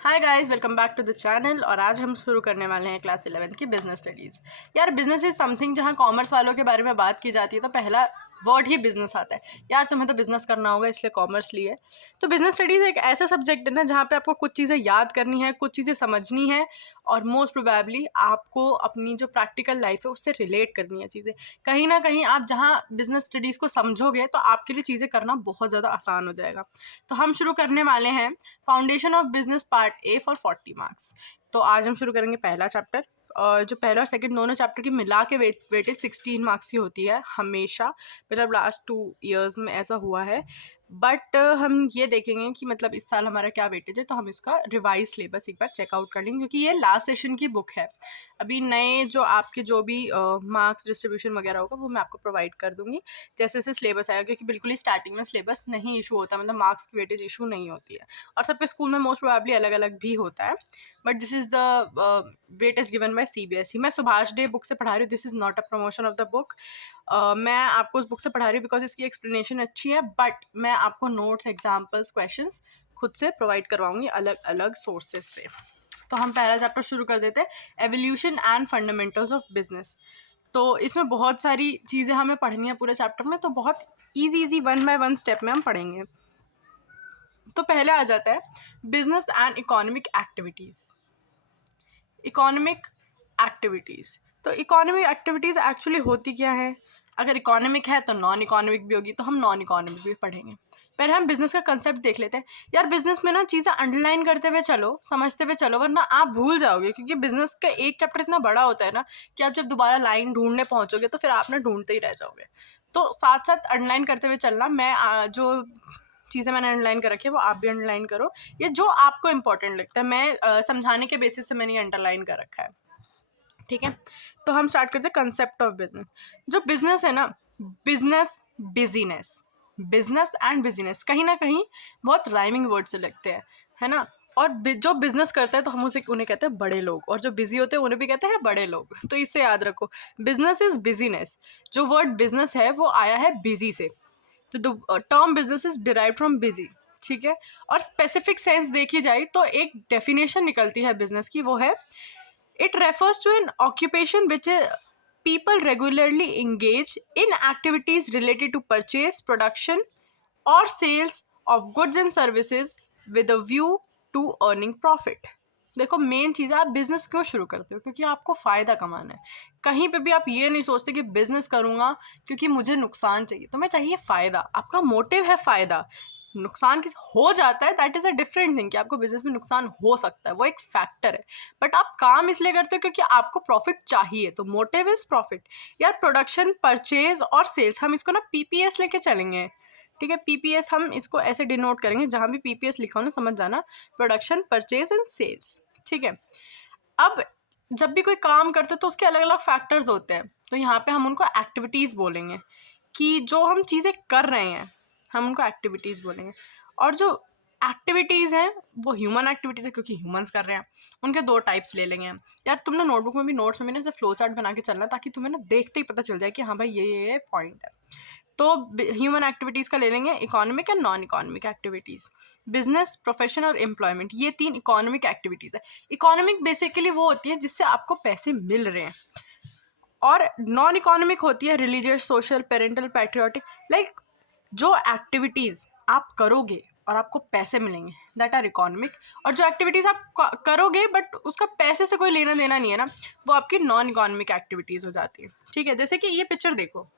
Hi guys, welcome back to the channel. और आज हम शुरू करने वाले हैं क्लास 11 की बिजनेस स्टडीज़। यार, बिजनेस इज समथिंग जहाँ कॉमर्स वालों के बारे में बात की जाती है तो पहला वर्ड ही बिजनेस आता है। यार, तुम्हें तो बिजनेस करना होगा इसलिए कॉमर्स लिए। तो बिजनेस स्टडीज़ एक ऐसा सब्जेक्ट है ना जहाँ पे आपको कुछ चीज़ें याद करनी है, कुछ चीज़ें समझनी है और मोस्ट प्रोबेबली आपको अपनी जो प्रैक्टिकल लाइफ है उससे रिलेट करनी है चीज़ें। कहीं ना कहीं आप जहाँ बिजनेस स्टडीज़ को समझोगे तो आपके लिए चीज़ें करना बहुत ज़्यादा आसान हो जाएगा। तो हम शुरू करने वाले हैं foundation of business part A for 40 marks. तो आज हम शुरू करेंगे पहला चैप्टर। और जो पहला और सेकंड दोनों चैप्टर की मिला के वेटेज 16 मार्क्स की होती है हमेशा। मतलब लास्ट 2 ईयर्स में ऐसा हुआ है। बट हम ये देखेंगे कि मतलब इस साल हमारा क्या वेटेज है, तो हम इसका रिवाइज सिलेबस एक बार चेकआउट कर लेंगे क्योंकि ये लास्ट सेशन की बुक है। अभी नए जो आपके जो भी मार्क्स डिस्ट्रीब्यूशन वगैरह होगा वो मैं आपको प्रोवाइड कर दूंगी जैसे जैसे सिलेबस आएगा, क्योंकि बिल्कुल ही स्टार्टिंग में सिलेबस नहीं इशू होता, मतलब मार्क्स की वेटेज इशू नहीं होती है। और सबके स्कूल में मोस्ट प्रोबेबली अलग अलग भी होता है, but this is the weightage given by CBSE। मैं सुभाष डे बुक से पढ़ा रही हूँ, this is not a promotion of the book. मैं आपको उस बुक से पढ़ा रही हूँ बिकॉज इसकी एक्सप्लेनेशन अच्छी है, बट मैं आपको नोट्स, एग्जाम्पल्स, क्वेश्चंस खुद से प्रोवाइड करवाऊंगी अलग अलग सोर्सेज से। तो हम पहला चैप्टर शुरू कर देते हैं, evolution and fundamentals of business. तो इसमें बहुत सारी चीज़ें हमें पढ़नी है पूरे चैप्टर में, तो बहुत easy one by one step में हम पढ़ेंगे। तो पहले आ जाता है business and economic activities. Economic activities, तो इकोनॉमिक एक्टिविटीज़ एक्चुअली होती क्या है? अगर इकोनॉमिक है तो नॉन इकोनॉमिक भी होगी, तो हम नॉन इकोनॉमिक भी पढ़ेंगे। पहले हम बिजनेस का कंसेप्ट देख लेते हैं। यार, बिजनेस में ना चीज़ें अंडरलाइन करते हुए चलो, समझते हुए चलो, वरना आप भूल जाओगे, क्योंकि बिजनेस का एक चैप्टर इतना बड़ा होता है ना कि आप जब दोबारा लाइन ढूंढने पहुंचोगे तो फिर आप ना ढूंढते ही रह जाओगे। तो साथ साथ अंडरलाइन करते हुए चलना। मैं जो चीज़ें मैंने अंडरलाइन कर रखी है वो आप भी अंडरलाइन करो, ये जो आपको इंपॉर्टेंट लगता है। मैं समझाने के बेसिस से मैंने ये अंडरलाइन कर रखा है, ठीक है। तो हम स्टार्ट करते हैं कंसेप्ट ऑफ बिजनेस। जो बिजनेस है ना, business, business, business and business कहीं ना कहीं बहुत राइमिंग वर्ड से लगते हैं, है ना। और जो बिजनेस करते हैं तो हम उन्हें कहते हैं बड़े लोग, और जो बिजी होते हैं उन्हें भी कहते हैं बड़े लोग। तो इससे याद रखो, बिजनेस इज बिजीनेस। जो वर्ड बिजनेस है वो आया है बिजी से, तो the term business is derive from busy, ठीक है। और स्पेसिफिक सेंस देखी जाए तो एक डेफिनेशन निकलती है बिजनेस की, वो है it refers to an occupation which people regularly engage in activities related to purchase, production, or sales of goods and services with a view to earning profit। देखो, मेन चीज़ है आप बिजनेस क्यों शुरू करते हो? क्योंकि आपको फ़ायदा कमाना है। कहीं पे भी आप ये नहीं सोचते कि बिजनेस करूँगा क्योंकि मुझे नुकसान चाहिए, तुम्हें चाहिए फ़ायदा। आपका मोटिव है फ़ायदा। नुकसान किस हो जाता है, that is a different thing कि आपको बिजनेस में नुकसान हो सकता है, वो एक फैक्टर है। बट आप काम इसलिए करते हो क्योंकि आपको प्रॉफिट चाहिए, तो मोटिव इज प्रॉफिट। यार, प्रोडक्शन, परचेज और सेल्स, हम इसको ना PPS लेके चलेंगे, ठीक है। PPS हम इसको ऐसे डिनोट करेंगे, जहाँ भी PPS लिखा हो ना समझ जाना, प्रोडक्शन, परचेज एंड सेल्स, ठीक है। अब जब भी कोई काम करते हो तो उसके अलग अलग फैक्टर्स होते हैं, तो यहाँ पे हम उनको एक्टिविटीज़ बोलेंगे, कि जो हम चीज़ें कर रहे हैं हम उनको एक्टिविटीज़ बोलेंगे। और जो एक्टिविटीज़ हैं वो ह्यूमन एक्टिविटीज़ है, क्योंकि ह्यूमंस कर रहे हैं। उनके 2 टाइप्स ले लेंगे हम। यार, तुम ना नोटबुक में भी, नोट्स में भी ना ऐसे फ्लो चार्ट बना के चलना, ताकि तुम्हें ना देखते ही पता चल जाए कि हाँ भाई ये पॉइंट है। तो ह्यूमन एक्टिविटीज़ का ले लेंगे, economic and non economic activities. Business, profession और एम्प्लॉयमेंट, ये 3 इकोनॉमिक एक्टिविटीज़ है। इकोनॉमिक बेसिकली वो होती है जिससे आपको पैसे मिल रहे हैं, और नॉन इकोनॉमिक होती है religious, social, parental, patriotic. Like जो एक्टिविटीज़ आप करोगे और आपको पैसे मिलेंगे, दैट आर इकोनॉमिक। और जो एक्टिविटीज़ आप करोगे बट उसका पैसे से कोई लेना देना नहीं है ना, वो आपकी नॉन इकोनॉमिक एक्टिविटीज़ हो जाती है, ठीक है। जैसे कि ये पिक्चर देखो,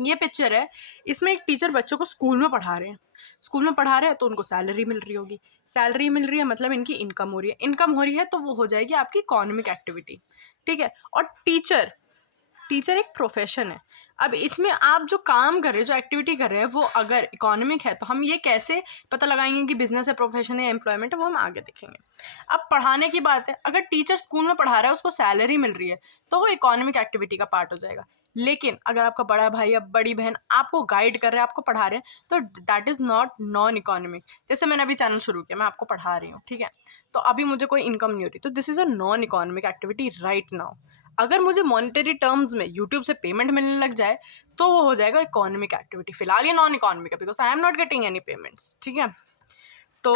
ये पिक्चर है, इसमें एक टीचर बच्चों को स्कूल में पढ़ा रहे हैं। स्कूल में पढ़ा रहे हैं तो उनको सैलरी मिल रही होगी। सैलरी मिल रही है मतलब इनकी इनकम हो रही है। इनकम हो रही है तो वो हो जाएगी आपकी इकोनॉमिक एक्टिविटी, ठीक है। और टीचर, टीचर एक प्रोफेशन है। अब इसमें आप जो काम कर रहे हो, जो एक्टिविटी कर रहे हैं, वो अगर इकोनॉमिक है तो हम ये कैसे पता लगाएंगे कि बिजनेस है, प्रोफेशन है, एम्प्लॉयमेंट है, वो हम आगे देखेंगे। अब पढ़ाने की बात है, अगर टीचर स्कूल में पढ़ा रहा है, उसको सैलरी मिल रही है, तो वो इकोनॉमिक एक्टिविटी का पार्ट हो जाएगा। लेकिन अगर आपका बड़ा भाई या बड़ी बहन आपको गाइड कर रहे हैं, आपको पढ़ा रहे हैं, तो that is not non economic. जैसे मैंने अभी चैनल शुरू किया, मैं आपको पढ़ा रही हूँ, ठीक है, तो अभी मुझे कोई इनकम नहीं हो रही, तो this is a non economic activity right now. अगर मुझे मॉनेटरी टर्म्स में यूट्यूब से पेमेंट मिलने लग जाए तो वो हो जाएगा इकोनॉमिक एक्टिविटी। फिलहाल ये नॉन इकोनॉमिक है because I am not getting any payments, ठीक है। तो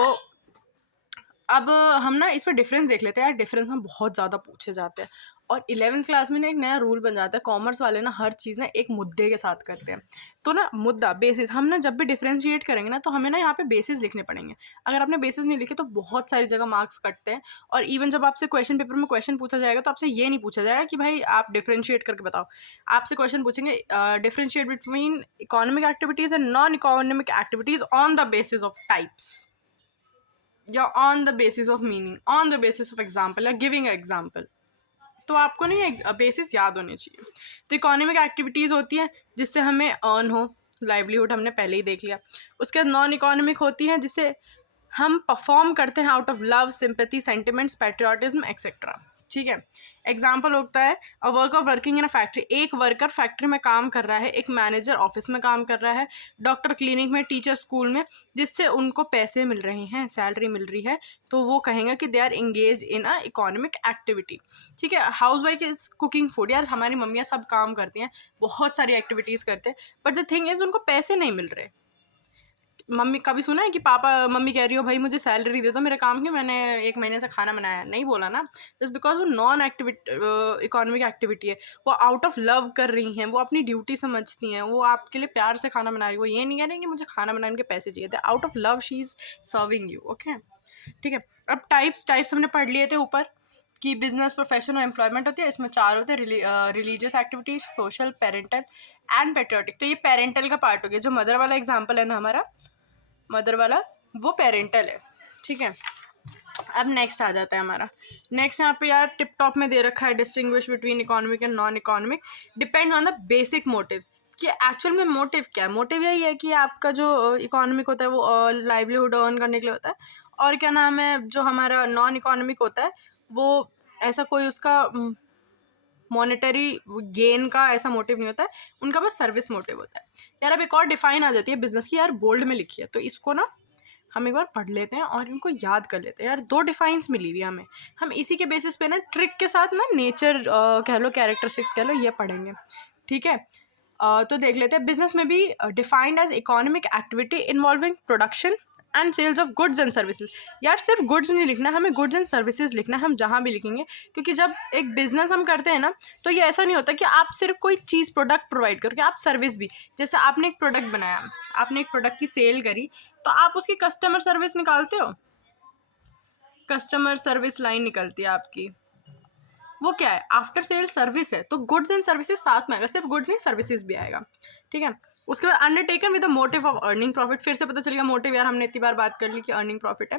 अब हम ना इस पर डिफरेंस देख लेते हैं यार। डिफरेंस ना बहुत ज़्यादा पूछे जाते हैं और 11th क्लास में ना एक नया रूल बन जाता है। कॉमर्स वाले ना हर चीज़ ना एक मुद्दे के साथ करते हैं। तो ना मुद्दा बेसिस, हम ना जब भी डिफरेंशिएट करेंगे ना तो हमें ना यहाँ पे बेसिस लिखने पड़ेंगे। अगर आपने बेसिस नहीं लिखे तो बहुत सारी जगह मार्क्स कटते हैं। और इवन जब आपसे क्वेश्चन पेपर में क्वेश्चन पूछा जाएगा तो आपसे ये नहीं पूछा जाएगा कि भाई आप डिफरेंशिएट करके बताओ। आपसे क्वेश्चन पूछेंगे differentiate between economic activities and non economic activities on the basis of types, या on the basis of meaning, on the basis of example, या गिविंग एग्जाम्पल। तो आपको नहीं ये बेसिस याद होने चाहिए। तो इकोनॉमिक एक्टिविटीज़ होती हैं जिससे हमें अर्न हो, लाइवलीहुड हमने पहले ही देख लिया। उसके बाद नॉन इकोनॉमिक होती हैं जिससे हम परफॉर्म करते हैं out of love, sympathy, sentiments, patriotism etcetera. ठीक है। एग्जाम्पल होता है a work of working in a factory. एक वर्कर फैक्ट्री में काम कर रहा है, एक मैनेजर ऑफिस में काम कर रहा है, डॉक्टर क्लिनिक में, टीचर स्कूल में, जिससे उनको पैसे मिल रहे हैं, सैलरी मिल रही है, तो वो कहेंगे कि they are engage in a economic activity. ठीक है। House wife is cooking food. यार हमारी मम्मियाँ सब काम करती हैं, बहुत सारी एक्टिविटीज़ करते हैं, बट द थिंग इज़ उनको पैसे नहीं मिल रहे। मम्मी कभी सुना है कि पापा मम्मी कह रही हो भाई मुझे सैलरी दे दो मेरे काम की, मैंने 1 महीने से खाना बनाया? नहीं बोला ना। जस्ट बिकॉज वो नॉन इकोनॉमिक एक्टिविटी है। वो आउट ऑफ लव कर रही हैं, वो अपनी ड्यूटी समझती हैं, वो आपके लिए प्यार से खाना बना रही है। वो ये नहीं कह रही कि मुझे खाना बनाने के पैसे चाहिए थे। Out of love she is serving you. Okay, ठीक है। अब टाइप्स हमने पढ़ लिए थे ऊपर कि बिजनेस, प्रोफेशन और एम्प्लॉयमेंट होती है। इसमें 4 होते हैं, religious activities, social, parental and patriotic. तो ये पेरेंटल का पार्ट हो गया। जो मदर वाला एग्जाम्पल है ना हमारा, मदर वाला, वो पेरेंटल है। ठीक है। अब नेक्स्ट आ जाता है हमारा। नेक्स्ट यहाँ पे यार टिप टॉप में दे रखा है distinguish between economic and non economic depends on the basic motives. कि एक्चुअल में मोटिव क्या है? मोटिव यही है कि आपका जो इकोनॉमिक होता है वो लाइवलीहुड अर्न करने के लिए होता है, और क्या नाम है जो हमारा नॉन इकोनॉमिक होता है वो ऐसा कोई उसका मॉनेटरी गेन का ऐसा मोटिव नहीं होता है, उनका बस सर्विस मोटिव होता है। यार अब एक और डिफाइन आ जाती है बिजनेस की, यार बोल्ड में लिखी है, तो इसको ना हम एक बार पढ़ लेते हैं और इनको याद कर लेते हैं। यार 2 डिफाइंस मिली हुई हमें, हम इसी के बेसिस पे ना ट्रिक के साथ ना नेचर कह लो, कैरेक्टरिस्टिक्स कह लो, ये पढ़ेंगे। ठीक है। तो देख लेते हैं। बिजनेस में भी defined as economic activity involving production and sales of goods and services. यार सिर्फ गुड्स नहीं लिखना, हमें गुड्स एंड सर्विसेज लिखना है, हम जहाँ भी लिखेंगे। क्योंकि जब एक बिजनेस हम करते हैं ना, तो ये ऐसा नहीं होता कि आप सिर्फ कोई चीज़ प्रोडक्ट प्रोवाइड करोगे, आप सर्विस भी। जैसे आपने एक प्रोडक्ट बनाया, आपने एक प्रोडक्ट की सेल करी, तो आप उसकी कस्टमर सर्विस निकालते हो, कस्टमर सर्विस लाइन निकलती है आपकी। वो क्या है? आफ्टर सेल सर्विस है। तो गुड्स एंड सर्विसेज साथ में आएगा, सिर्फ गुड्स नहीं सर्विसेज भी आएगा। ठीक है। उसके बाद undertaken with the motive of earning profit. फिर से पता चलेगा मोटिव, यार हमने इतनी बार बात कर ली कि अर्निंग प्रॉफिट है।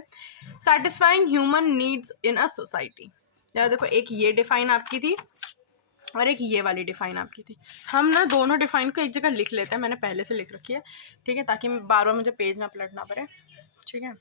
Satisfying human needs in a society. यार देखो, एक ये डिफाइन आपकी थी और एक ये वाली डिफाइन आपकी थी। हम ना दोनों डिफाइन को एक जगह लिख लेते हैं, मैंने पहले से लिख रखी है। ठीक है, ताकि बार बार मुझे पेज ना पलटना पड़े। ठीक है।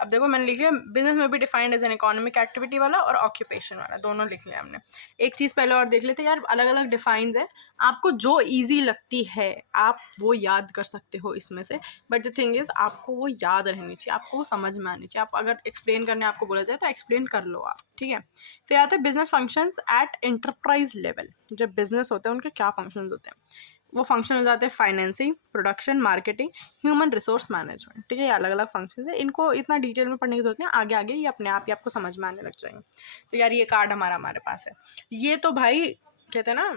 अब देखो मैंने लिख लिया, बिजनेस में भी defined as an economic activity वाला और ऑक्यूपेशन वाला, दोनों लिख लिया हमने। एक चीज़ पहले और देख लेते हैं यार, अलग अलग डिफाइंस है। आपको जो इजी लगती है आप वो याद कर सकते हो इसमें से, बट द थिंग इज आपको वो याद रहनी चाहिए, आपको वो समझ में आनी चाहिए। आप अगर एक्सप्लेन करने आपको बोला जाए तो एक्सप्लेन कर लो आप। ठीक है। फिर आते हैं business functions eight enterprise level. जब बिजनेस होता है उनके क्या फंक्शंस होते हैं? वो फंक्शन हो जाते हैं financing, production, marketing, human resource management. ठीक है, ये अलग अलग फंक्शन है, इनको इतना डिटेल में पढ़ने की जरूरत नहीं है, आगे आगे ये अपने आप ही आपको समझ में आने लग जाएंगे। तो यार ये कार्ड हमारे पास है, ये तो भाई कहते हैं ना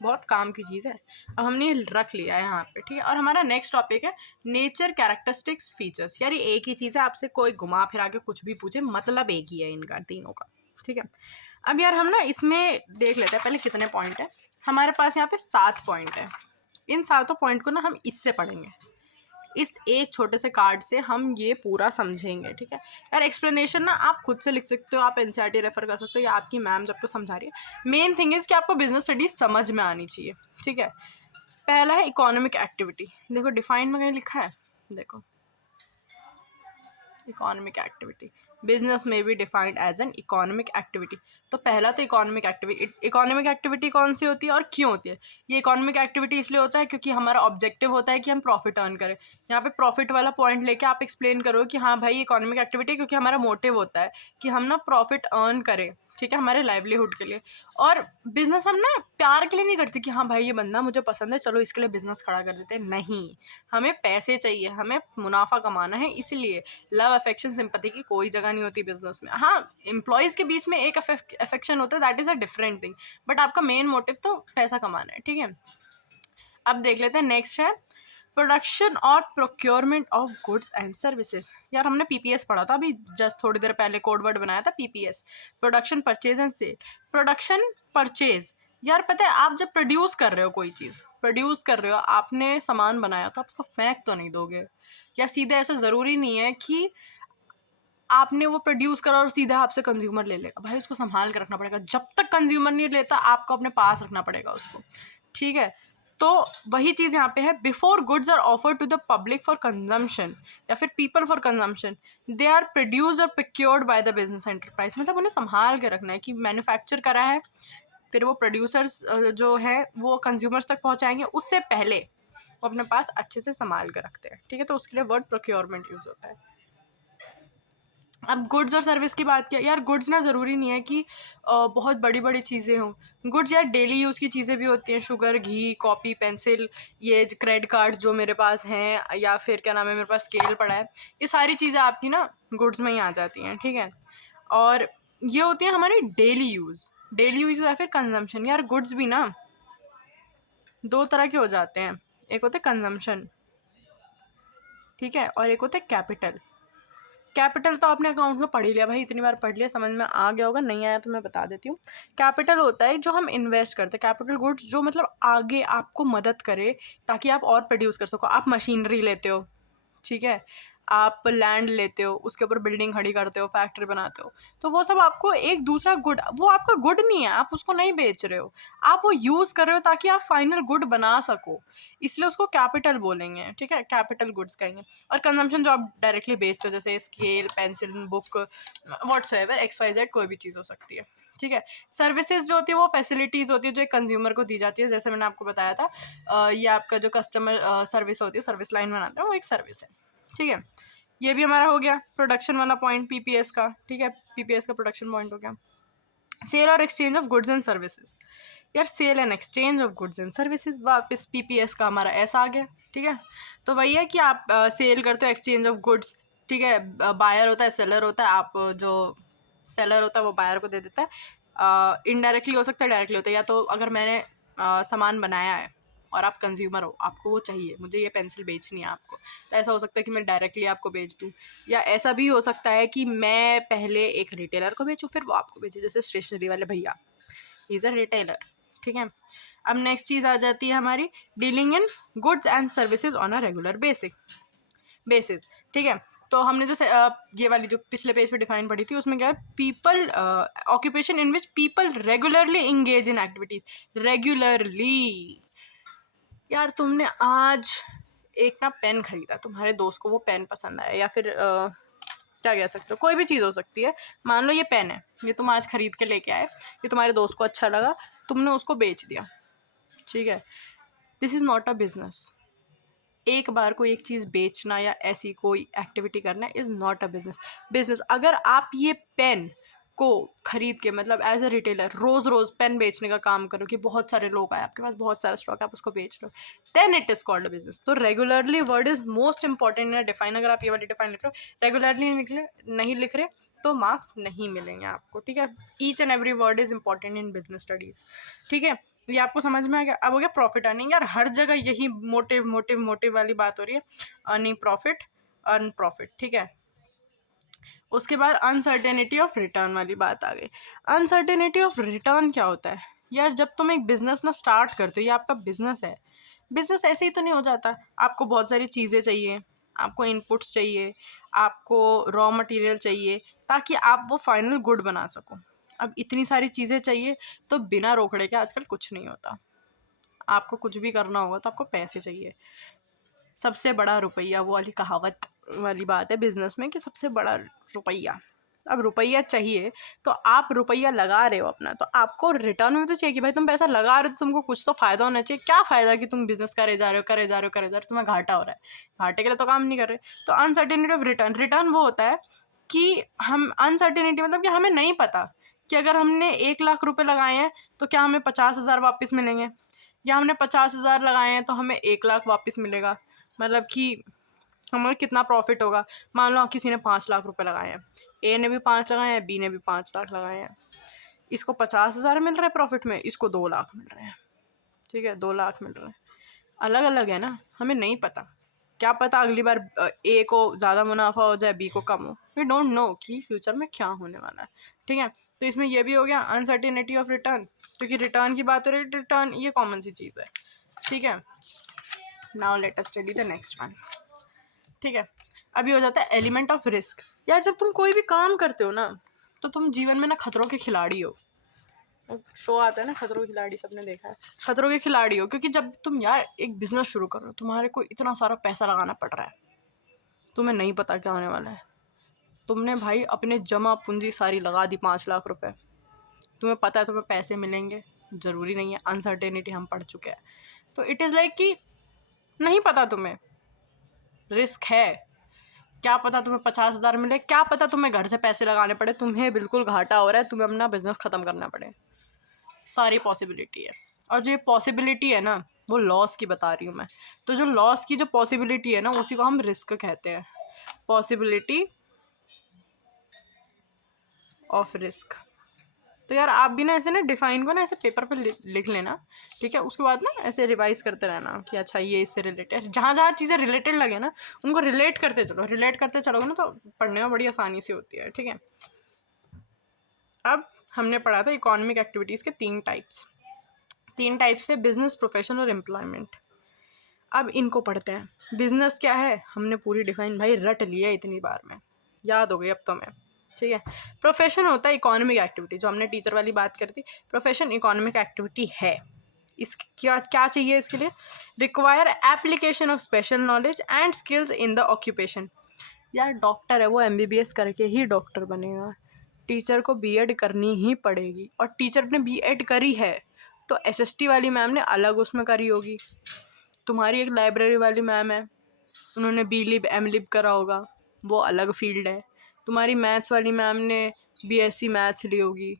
बहुत काम की चीज़ है। अब हमने रख लिया है यहाँ पे। ठीक है। और हमारा नेक्स्ट टॉपिक है नेचर, कैरेक्टरिस्टिक्स, फीचर्स। यार ये एक ही चीज़ है, आपसे कोई घुमा फिरा के कुछ भी पूछे, मतलब एक ही है इनका तीनों का। ठीक है। अब यार हम ना इसमें देख लेते हैं पहले कितने पॉइंट है। हमारे पास यहाँ पे 7 पॉइंट है। इन 7 पॉइंट को ना हम इससे पढ़ेंगे, इस एक छोटे से कार्ड से हम ये पूरा समझेंगे। ठीक है। यार एक्सप्लेनेशन ना आप खुद से लिख सकते हो, आप एनसीईआरटी रेफर कर सकते हो, या आपकी मैम जब को समझा रही है। मेन थिंग इज़ कि आपको बिजनेस स्टडीज समझ में आनी चाहिए। ठीक है। पहला है इकोनॉमिक एक्टिविटी। देखो डिफाइन में कहीं लिखा है, देखो इकोनॉमिक एक्टिविटी, बिजनेस में भी defined as an economic activity. तो पहला तो इकोनॉमिक एक्टिविटी कौन सी होती है और क्यों होती है? ये इकोनॉमिक एक्टिविटी इसलिए होता है क्योंकि हमारा ऑब्जेक्टिव होता है कि हम प्रॉफिट अर्न करें। यहाँ पे प्रॉफिट वाला पॉइंट लेके आप एक्सप्लेन करो कि हाँ भाई इकोनॉमिक एक्टिविटी, क्योंकि हमारा मोटिव होता है कि हम ना प्रॉफिट अर्न करें। ठीक है, हमारे लाइवलीहुड के लिए। और बिजनेस हम ना प्यार के लिए नहीं करते कि हाँ भाई ये बंदा मुझे पसंद है चलो इसके लिए बिजनेस खड़ा कर देते हैं, नहीं, हमें पैसे चाहिए, हमें मुनाफा कमाना है, इसलिए लव अफेक्शन सिंपैथी की कोई जगह नहीं होती बिजनेस में। हाँ, एम्प्लॉयज़ के बीच में एक अफेक्शन होता है, that is a different thing, but आपका मेन मोटिव तो पैसा कमाना है। ठीक है, अब देख लेते हैं नेक्स्ट है प्रोडक्शन और procurement of goods and services. यार हमने पीपीएस पढ़ा था अभी जस्ट थोड़ी देर पहले, कोड वर्ड बनाया था PPS, production purchase and sale. Production purchase, यार पता है आप जब प्रोड्यूस कर रहे हो, कोई चीज़ प्रोड्यूस कर रहे हो, आपने सामान बनाया तो आप उसको फेंक तो नहीं दोगे, या सीधे ऐसा ज़रूरी नहीं है कि आपने वो प्रोड्यूस करा और सीधा आपसे कंज्यूमर ले लेगा, भाई उसको संभाल कर रखना पड़ेगा, जब तक कंज्यूमर नहीं लेता आपको अपने पास रखना पड़ेगा उसको। ठीक है, तो वही चीज़ यहाँ पे है, before goods are offered to the public for consumption या फिर people for consumption, they are produced और procured by the business enterprise. मतलब उन्हें संभाल के रखना है कि मैन्युफैक्चर करा है, फिर वो प्रोड्यूसर्स जो हैं वो कंज्यूमर्स तक पहुँचाएंगे, उससे पहले वो अपने पास अच्छे से संभाल के रखते हैं। ठीक है, तो उसके लिए वर्ड प्रोक्योरमेंट यूज़ होता है। अब गुड्स और सर्विस की बात किया, यार गुड्स ना ज़रूरी नहीं है कि बहुत बड़ी बड़ी चीज़ें हों, गुड्स यार डेली यूज़ की चीज़ें भी होती हैं, शुगर, घी, कॉपी, पेंसिल, ये क्रेडिट कार्ड्स जो मेरे पास हैं, या फिर क्या नाम है मेरे पास स्केल पड़ा है, ये सारी चीज़ें आपकी ना गुड्स में ही आ जाती हैं। ठीक है, और ये होती हैं हमारी डेली यूज़ या फिर कंजम्पशन। यार गुड्स भी ना दो तरह के हो जाते हैं, एक होता है कंजम्पशन, ठीक है, और एक होता है कैपिटल। कैपिटल तो आपने अकाउंट में पढ़ ही लिया भाई, इतनी बार पढ़ लिया, समझ में आ गया होगा, नहीं आया तो मैं बता देती हूँ। कैपिटल होता है जो हम इन्वेस्ट करते हैं, कैपिटल गुड्स जो मतलब आगे आपको मदद करे ताकि आप और प्रोड्यूस कर सको। आप मशीनरी लेते हो, ठीक है, आप लैंड लेते हो, उसके ऊपर बिल्डिंग खड़ी करते हो, फैक्ट्री बनाते हो, तो वो सब आपको एक दूसरा गुड, वो आपका गुड नहीं है, आप उसको नहीं बेच रहे हो, आप वो यूज़ कर रहे हो ताकि आप फाइनल गुड बना सको, इसलिए उसको कैपिटल बोलेंगे। ठीक है, कैपिटल गुड्स कहेंगे। और कंजम्पशन जो आप डायरेक्टली बेचते हो, जैसे scale, pencil, book, whatsoever, XYZ कोई भी चीज़ हो सकती है। ठीक है, सर्विसेज जो होती है वो फैसिलिटीज़ होती है जो एक कंज्यूमर को दी जाती है, जैसे मैंने आपको बताया था, ये आपका जो कस्टमर सर्विस होती है, सर्विस लाइन बनाते हैं, वो एक सर्विस है। ठीक है, ये भी हमारा हो गया प्रोडक्शन वाला पॉइंट पीपीएस का। ठीक है, पीपीएस का प्रोडक्शन पॉइंट हो गया। सेल और exchange of goods and services, यार sale and exchange of goods and services वापस पीपीएस का हमारा ऐसा आ गया। ठीक है, तो वही है कि आप सेल करते हो, एक्सचेंज ऑफ गुड्स। ठीक है, बायर होता है, सेलर होता है, आप जो सेलर होता है वो बायर को दे देता है। इनडायरेक्टली हो सकता है, डायरेक्टली होता है, या तो अगर मैंने सामान बनाया है और आप कंज्यूमर हो, आपको वो चाहिए, मुझे ये पेंसिल बेचनी है आपको, तो ऐसा हो सकता है कि मैं डायरेक्टली आपको बेच दूँ, या ऐसा भी हो सकता है कि मैं पहले एक रिटेलर को बेचूँ फिर वो आपको बेचे, जैसे स्टेशनरी वाले भैया, ही इज़ अ रिटेलर। ठीक है, अब नेक्स्ट चीज़ आ जाती है हमारी dealing in goods and services on a regular basis. ठीक है, तो हमने जो ये वाली जो पिछले पेज पे डिफाइन पढ़ी थी उसमें क्या है, people occupation in which people regularly engage in activities. Regularly, यार तुमने आज एक ना पेन खरीदा, तुम्हारे दोस्त को वो पेन पसंद आया, या फिर क्या कह सकते हो, कोई भी चीज़ हो सकती है, मान लो ये पेन है, ये तुम आज खरीद के लेके आए, ये तुम्हारे दोस्त को अच्छा लगा, तुमने उसको बेच दिया। ठीक है, this is not a business. एक बार कोई एक चीज़ बेचना या ऐसी कोई एक्टिविटी करना इज़ नॉट अ बिजनेस। अगर आप ये पेन को खरीद के मतलब एज अ रिटेलर रोज़ रोज़ पेन बेचने का काम करो कि बहुत सारे लोग आए, आपके पास बहुत सारा स्टॉक है, आप उसको बेच लो, then it is called a business. तो regularly word is most important in define. अगर आप ये वाली डिफाइन लिख रहे हो, रेगुलरली नहीं लिख रहे तो मार्क्स नहीं मिलेंगे आपको। ठीक है, each and every word is important in business studies. ठीक है, ये आपको समझ में आ गया। अब हो गया प्रॉफिट अर्निंग। यार हर जगह यही मोटिव वाली बात हो रही है, अर्निंग प्रॉफिट, अर्न प्रॉफिट। ठीक है, उसके बाद अनसर्टेनिटी ऑफ रिटर्न वाली बात आ गई। अनसर्टेनिटी ऑफ रिटर्न क्या होता है, यार जब तुम एक बिज़नेस ना स्टार्ट करते हो, ये आपका बिज़नेस है, बिज़नेस ऐसे ही तो नहीं हो जाता, आपको बहुत सारी चीज़ें चाहिए, आपको इनपुट्स चाहिए, आपको रॉ मटेरियल चाहिए ताकि आप वो फाइनल गुड बना सको। अब इतनी सारी चीज़ें चाहिए तो बिना रोकड़े के आजकल कुछ नहीं होता। आपको कुछ भी करना होगा तो आपको पैसे चाहिए, सबसे बड़ा रुपया, वो वाली कहावत वाली बात है बिजनेस में कि सबसे बड़ा रुपया। अब रुपया चाहिए तो आप रुपया लगा रहे हो अपना, तो आपको रिटर्न में तो चाहिए कि भाई तुम पैसा लगा रहे हो तो तुमको कुछ तो फायदा होना चाहिए। क्या फ़ायदा कि तुम बिजनेस करे जा रहे हो, तुम्हें घाटा हो रहा है, घाटे के लिए तो काम नहीं कर रहे। तो अनसर्टेनिटी ऑफ रिटर्न, रिटर्न वो होता है कि हम, अनसर्टेनिटी मतलब कि हमें नहीं पता कि अगर हमने 1 लाख रुपए लगाए हैं तो क्या हमें 50,000 वापस मिलेंगे, या हमने 50,000 लगाए हैं तो हमें 1 लाख वापस मिलेगा। मतलब कि हमें कितना प्रॉफिट होगा। मान लो किसी ने 5 लाख रुपए लगाए हैं, ए ने भी 5 लगाए हैं, बी ने भी 5 लाख लगाए हैं। इसको 50,000 मिल रहा है प्रॉफिट में, इसको 2 लाख मिल रहे हैं। ठीक है, 2 लाख मिल रहे हैं। अलग अलग है ना, हमें नहीं पता। क्या पता अगली बार ए को ज़्यादा मुनाफा हो जाए, बी को कम हो। वी डोंट नो कि फ्यूचर में क्या होने वाला है। ठीक है, तो इसमें ये भी हो गया अनसर्टेनिटी ऑफ रिटर्न, क्योंकि रिटर्न की बात हो रही है। रिटर्न ये कॉमन सी चीज़ है। ठीक है, now let us study the next one. ठीक है, अभी हो जाता है एलिमेंट ऑफ रिस्क। यार जब तुम कोई भी काम करते हो ना, तो तुम जीवन में ना खतरों के खिलाड़ी हो। शो आता है ना खतरों के खिलाड़ी, सबने देखा है। खतरों के खिलाड़ी हो क्योंकि जब तुम यार एक बिजनेस शुरू कर रहे हो, तुम्हारे को इतना सारा पैसा लगाना पड़ रहा है, तुम्हें नहीं पता क्या होने वाला है। तुमने भाई अपने जमा पूंजी सारी लगा दी 5 लाख रुपए, तुम्हें पता है तुम्हें पैसे मिलेंगे, ज़रूरी नहीं है। अनसर्टेनिटी हम पढ़ चुके हैं। तो इट इज़ लाइक कि नहीं पता तुम्हें, रिस्क है। क्या पता तुम्हें 50,000 मिले, क्या पता तुम्हें घर से पैसे लगाने पड़े, तुम्हें बिल्कुल घाटा हो रहा है, तुम्हें अपना बिजनेस ख़त्म करना पड़े। सारी पॉसिबिलिटी है। और जो ये पॉसिबिलिटी है ना, वो लॉस की बता रही हूँ मैं। तो जो लॉस की जो पॉसिबिलिटी है ना, उसी को हम रिस्क कहते हैं। Possibility of risk. तो यार आप भी ना ऐसे ना डिफाइन को ना ऐसे पेपर पे लिख लेना। ठीक है, उसके बाद ना ऐसे रिवाइज करते रहना कि अच्छा ये इससे रिलेटेड, जहाँ जहाँ चीज़ें रिलेटेड लगे ना उनको रिलेट करते चलो। रिलेट करते चलोगे ना तो पढ़ने में बड़ी आसानी से होती है। ठीक है, अब हमने पढ़ा था इकोनॉमिक एक्टिविटीज़ के 3 टाइप्स। 3 टाइप्स से बिजनेस, प्रोफेशन और एम्प्लॉयमेंट। अब इनको पढ़ते हैं। बिजनेस क्या है हमने पूरी डिफाइन भाई रट लिया इतनी बार में, याद हो गई अब तो मैं। ठीक है, प्रोफेशन होता है इकोनॉमिक एक्टिविटी, जो हमने टीचर वाली बात करी थी। प्रोफेशन इकोनॉमिक एक्टिविटी है। इस क्या क्या चाहिए इसके लिए? Require application of special knowledge and skills in the occupation. यार डॉक्टर है वो MBBS करके ही डॉक्टर बनेगा, टीचर को B.Ed करनी ही पड़ेगी। और टीचर ने B.Ed करी है तो SST वाली मैम ने अलग उसमें करी होगी। तुम्हारी एक लाइब्रेरी वाली मैम है, उन्होंने B.Lib M.Lib करा होगा, वो अलग फील्ड है। तुम्हारी मैथ्स वाली मैम ने BSc मैथ्स ली होगी,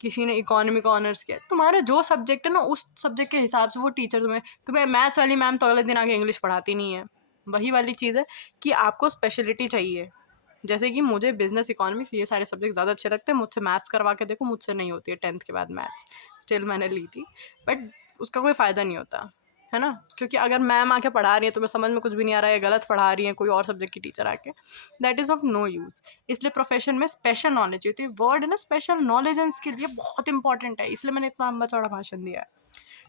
किसी ने इकोनॉमिक ऑनर्स किया। तुम्हारा जो सब्जेक्ट है ना उस सब्जेक्ट के हिसाब से वो टीचर तुम्हें मैथ्स वाली मैम तो अगले दिन आके इंग्लिश पढ़ाती नहीं है। वही वाली चीज़ है कि आपको स्पेशलिटी चाहिए। जैसे कि मुझे बिजनेस, इकोनॉमिक्स ये सारे सब्जेक्ट ज़्यादा अच्छे लगते हैं। मुझसे मैथ्स करवा के देखो, मुझसे नहीं होती है 10th के बाद मैथ्स। स्टिल मैंने ली थी, बट उसका कोई फ़ायदा नहीं होता है ना, क्योंकि अगर मैम आके पढ़ा रही है तुम्हें समझ में कुछ भी नहीं आ रहा है, गलत पढ़ा रही है कोई और सब्जेक्ट की टीचर आके, that is of no use. इसलिए प्रोफेशन में स्पेशल नॉलेज होती है। वर्ड है ना स्पेशल नॉलेज एंड स्किल, ये बहुत इंपॉर्टेंट है, इसलिए मैंने इतना लंबा चौड़ा भाषण दिया है।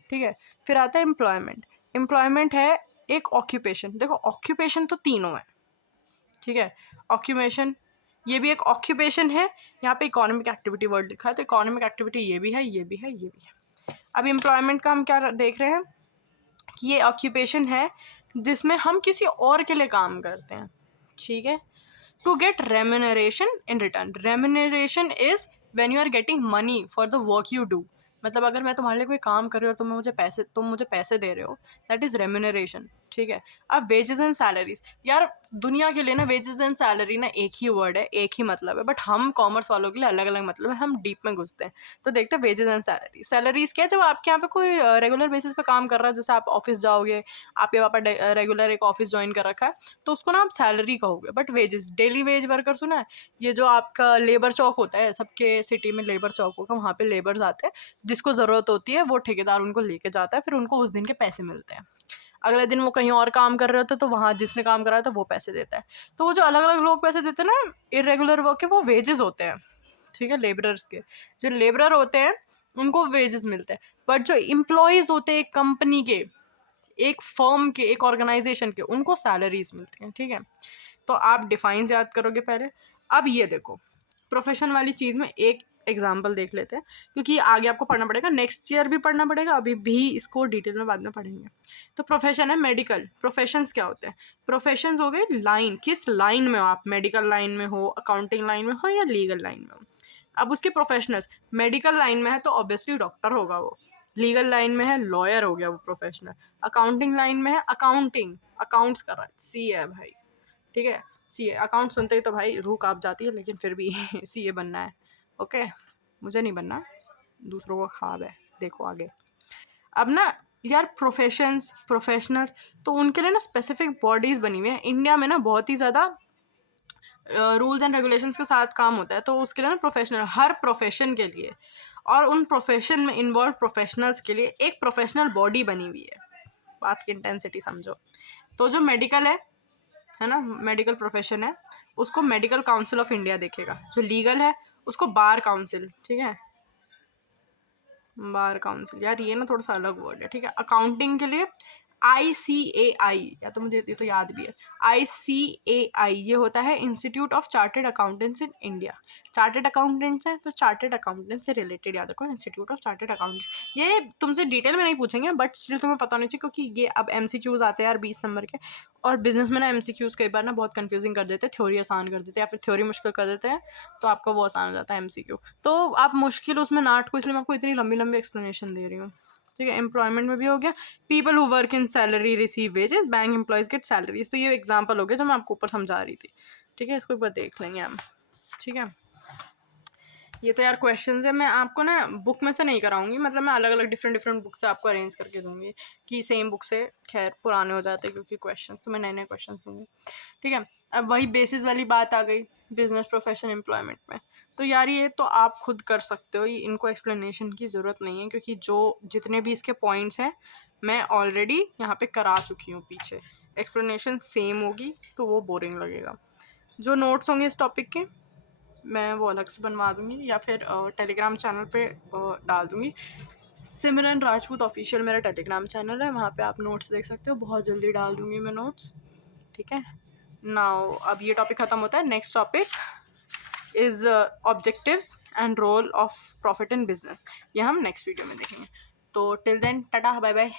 ठीक है, फिर आता है एम्प्लॉयमेंट। एम्प्लॉयमेंट है एक ऑक्यूपेशन। देखो ऑक्यूपेशन तो तीनों है। ठीक है, ऑक्यूपेशन ये भी एक ऑक्यूपेशन है। यहाँ पे इकोनॉमिक एक्टिविटी वर्ड लिखा है, तो इकोनॉमिक एक्टिविटी ये भी है, ये भी है, ये भी है। अब एम्प्लॉयमेंट का हम क्या देख रहे हैं कि ये ऑक्यूपेशन है जिसमें हम किसी और के लिए काम करते हैं। ठीक है, to get remuneration in return. Remuneration is when you are getting money for the work you do. मतलब अगर मैं तुम्हारे लिए कोई काम कर रही हूँ और तुम मुझे पैसे दे रहे हो, दैट इज़ रेम्यूनरेशन। ठीक है, अब वेजेस एंड सैलरीज। यार दुनिया के लिए ना वेजेस एंड सैलरी ना एक ही वर्ड है, एक ही मतलब है, बट हम कॉमर्स वालों के लिए अलग अलग मतलब है, हम डीप में घुसते हैं। तो देखते हैं वेजेस एंड सैलरी। सैलरीज क्या है? जब आपके यहाँ पे कोई रेगुलर बेसिस पे काम कर रहा है, जैसे आप ऑफिस जाओगे, आपके पापा रेगुलर एक ऑफिस ज्वाइन कर रखा है, तो उसको ना आप सैलरी कहोगे। But wages, daily veg worker सुना है? ये जो आपका लेबर चौक होता है, सबके सिटी में लेबर चौक होगा, वहाँ पे लेबर्स आते हैं, जिसको ज़रूरत होती है वो ठेकेदार उनको लेके जाता है, फिर उनको उस दिन के पैसे मिलते हैं। अगले दिन वो कहीं और काम कर रहे होते हैं तो वहाँ जिसने काम कराया था वो पैसे देता है। तो वो जो अलग अलग लोग पैसे देते हैं ना इरेगुलर वर्क के, वो वेजेस होते हैं। ठीक है, लेबरर्स के, जो लेबरर होते हैं उनको वेजेस मिलते हैं। बट जो एम्प्लॉयज़ होते हैं एक कंपनी के, एक फर्म के, एक ऑर्गेनाइजेशन के, उनको सैलरीज मिलती हैं। ठीक है, तो आप डिफाइंस याद करोगे पहले। अब ये देखो प्रोफेशन वाली चीज़ में एक एग्जाम्पल देख लेते हैं, क्योंकि आगे आपको पढ़ना पड़ेगा, नेक्स्ट ईयर भी पढ़ना पड़ेगा, अभी भी इसको डिटेल में बाद में पढ़ेंगे। तो प्रोफेशन है मेडिकल। प्रोफेशंस क्या होते हैं? प्रोफेशंस हो गए लाइन, किस लाइन में हो आप, मेडिकल लाइन में हो, अकाउंटिंग लाइन में हो, या लीगल लाइन में हो। अब उसके प्रोफेशनल्स, मेडिकल लाइन में है तो ऑब्वियसली डॉक्टर होगा वो, लीगल लाइन में है लॉयर हो गया वो प्रोफेशनल, अकाउंटिंग लाइन में है अकाउंटिंग, अकाउंट्स कर रहा है, CA है भाई। ठीक है, CA। अकाउंट सुनते ही तो भाई रूह कांप जाती है, लेकिन फिर भी CA बनना है। ओके, मुझे नहीं बनना, दूसरों को ख्वाब है, देखो आगे। अब ना यार प्रोफेशनल्स तो उनके लिए ना स्पेसिफिक बॉडीज़ बनी हुई है। इंडिया में ना बहुत ही ज़्यादा रूल्स एंड रेगुलेशंस के साथ काम होता है, तो उसके लिए ना प्रोफेशनल, हर प्रोफेशन के लिए और उन प्रोफेशन में इन्वॉल्व प्रोफेशनल्स के लिए एक प्रोफेशनल बॉडी बनी हुई है। बात की इंटेंसिटी समझो। तो जो मेडिकल है ना, मेडिकल प्रोफेशन है, उसको मेडिकल काउंसिल ऑफ इंडिया देखेगा। जो लीगल है उसको बार काउंसिल, ठीक है, बार काउंसिल। यार ये ना थोड़ा सा अलग वर्ड है, ठीक है। अकाउंटिंग के लिए ICAI, या तो मुझे ये तो याद भी है, ICAI ये होता है institute of chartered accountants in India. Chartered accountants हैं तो चार्टेड अकाउंटेंट से रिलेटेड याद रखो, इंस्टीट्यूट ऑफ चार्टेड अकाउंटेंट्स। ये तुमसे डिटेल में नहीं पूछेंगे, बट स्टिल तुम्हें पता होना चाहिए, क्योंकि ये अब MCQs आते हैं यार 20 नंबर के, और बिजनेस में ना MCQs कई बार ना बहुत कंफ्यूजिंग कर देते हैं, थ्योरी आसान कर देते हैं या फिर थ्योरी मुश्किल कर देते हैं, तो आपका वो आसान हो जाता है MCQ। तो आप मुश्किल उसमें ना अटको, इसलिए मैं आपको इतनी लंबी लंबी एक्सप्लेनेशन दे रही हूँ, ठीक है। एम्प्लॉयमेंट में भी हो गया, people who work in salary receive wages, bank employees get salaries. तो ये एग्जांपल हो गया जो मैं आपको ऊपर समझा रही थी, ठीक है। इसको एक बार देख लेंगे हम, ठीक है। ये तो यार क्वेश्चंस है, मैं आपको ना बुक में से नहीं कराऊंगी, मतलब मैं अलग अलग डिफरेंट बुक से आपको अरेंज करके दूंगी, कि सेम बुक से खैर पुराने हो जाते हैं क्योंकि क्वेश्चंस, तो मैं नए नए क्वेश्चंस दूंगी, ठीक है। अब वही बेसिस वाली बात आ गई बिजनेस प्रोफेशन एम्प्लॉयमेंट में। तो यार ये तो आप खुद कर सकते हो, ये इनको एक्सप्लेनेशन की ज़रूरत नहीं है, क्योंकि जो जितने भी इसके पॉइंट्स हैं मैं ऑलरेडी यहाँ पे करा चुकी हूँ पीछे। एक्सप्लेनेशन सेम होगी तो वो बोरिंग लगेगा। जो नोट्स होंगे इस टॉपिक के मैं वो अलग से बनवा दूँगी, या फिर टेलीग्राम चैनल पे डाल दूँगी। सिमरन राजपूत ऑफिशियल मेरा टेलीग्राम चैनल है, वहाँ पे आप नोट्स देख सकते हो, बहुत जल्दी डाल दूँगी मैं नोट्स, ठीक है। नाउ अब ये टॉपिक ख़त्म होता है, next topic is objectives and role of profit in business. ये हम नेक्स्ट वीडियो में देखेंगे। तो till then tata bye bye.